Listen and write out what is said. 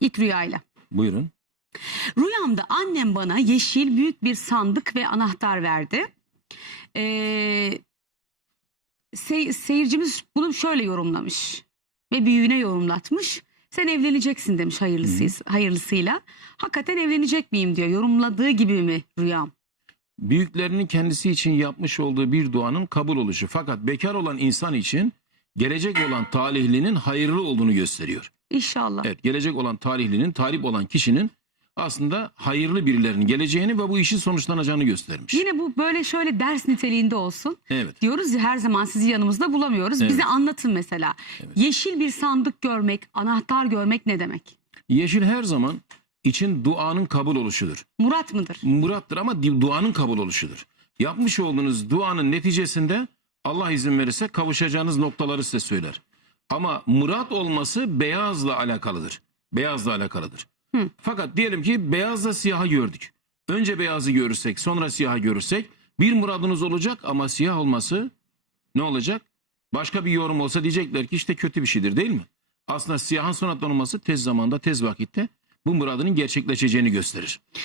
İlk rüyayla. Buyurun. Rüyamda annem bana yeşil büyük bir sandık ve anahtar verdi. Ee, sey- seyircimiz bunu şöyle yorumlamış ve büyüğüne yorumlatmış. Sen evleneceksin demiş hayırlısı, hayırlısıyla. Hakikaten evlenecek miyim diyor. Yorumladığı gibi mi rüyam? Büyüklerinin kendisi için yapmış olduğu bir duanın kabul oluşu. Fakat bekar olan insan için gelecek olan talihlinin hayırlı olduğunu gösteriyor. İnşallah. Evet gelecek olan talihlinin, talip olan kişinin aslında hayırlı birilerinin geleceğini ve bu işin sonuçlanacağını göstermiş. Yine bu böyle şöyle ders niteliğinde olsun. Evet. Diyoruz ya her zaman sizi yanımızda bulamıyoruz. Evet. Bize anlatın mesela. Evet. Yeşil bir sandık görmek, anahtar görmek ne demek? Yeşil her zaman için duanın kabul oluşudur. Murat mıdır? Murattır ama duanın kabul oluşudur. Yapmış olduğunuz duanın neticesinde Allah izin verirse kavuşacağınız noktaları size söyler. Ama murat olması beyazla alakalıdır. Beyazla alakalıdır. Hı. Fakat diyelim ki beyazla siyahı gördük. Önce beyazı görürsek sonra siyahı görürsek bir muradınız olacak ama siyah olması ne olacak? Başka bir yorum olsa diyecekler ki işte kötü bir şeydir değil mi? Aslında siyahın sonradan olması tez zamanda tez vakitte bu muradının gerçekleşeceğini gösterir.